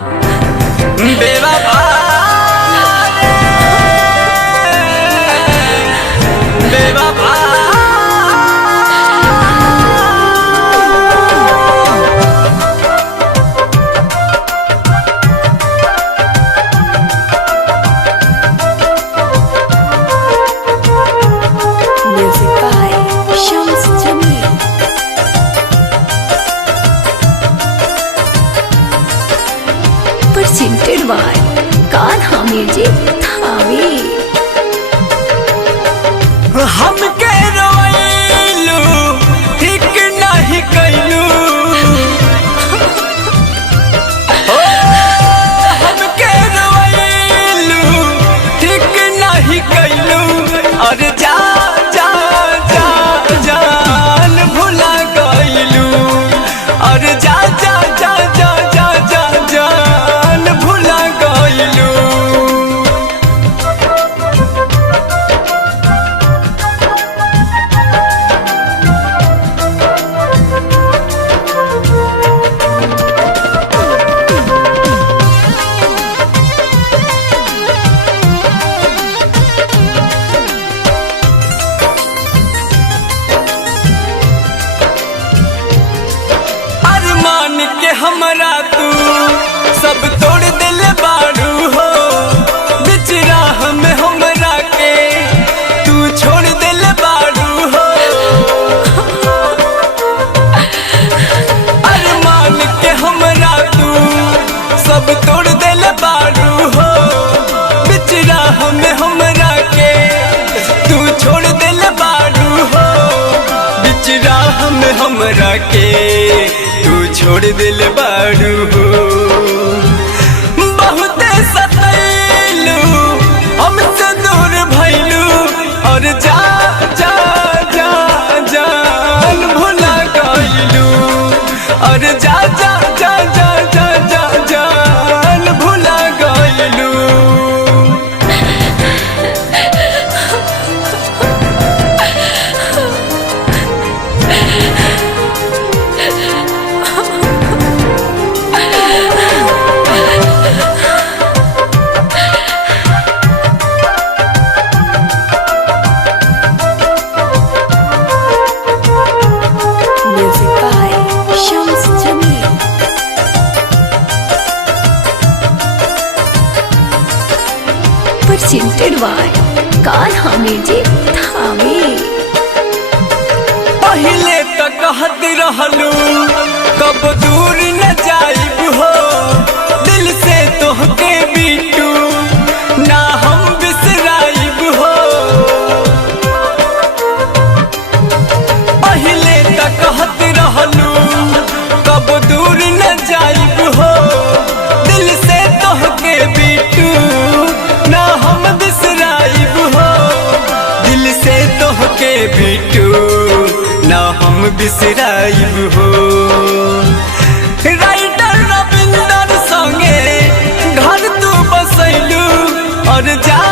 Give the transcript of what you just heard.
बेवफा बेवफा Music by Shams Jamil. Presented by Kanha Music Thane. हमके रोइलू ठीक नहीं कैलू हमके रोइलू ठीक नहीं कैलू और जा जा जा जान भुला गइलू और जा जा जा जा जा जा जान भुला गइलू। अरमान के हमरा तू सब तोड़ दिल बारू हो बिच राह में हमरा के तू छोड़ दिल बारू हो। अरमान के हमरा तू सब तोड़ दिल बारू हो बिच राह में हमरा के तू छोड़ दिल बारू हो बिच राह में हमरा के तू छोड़ दिल बारू हो। बहुते सतैलू हमसे दूर भइलू और जा जा जा जान भुला गइलू और जा जा जा जा जा जा जान भुला गइलू। Music by Shams Jamil. Presented by Kanha Music Thane. पहले तो कहत रहलू कब दूर न जाइब हो दिल से तोहके बीटू ना हम बिसराइब हो। पहले तो कहत रहलू कब दूर न जाइब हो दिल से तोहके बीटू ना हम बिसराइब हो दिल से तोहके बीटू ना हम बिसराइब हो। राइटर रविंदर संगे घर तू बसैलू और जा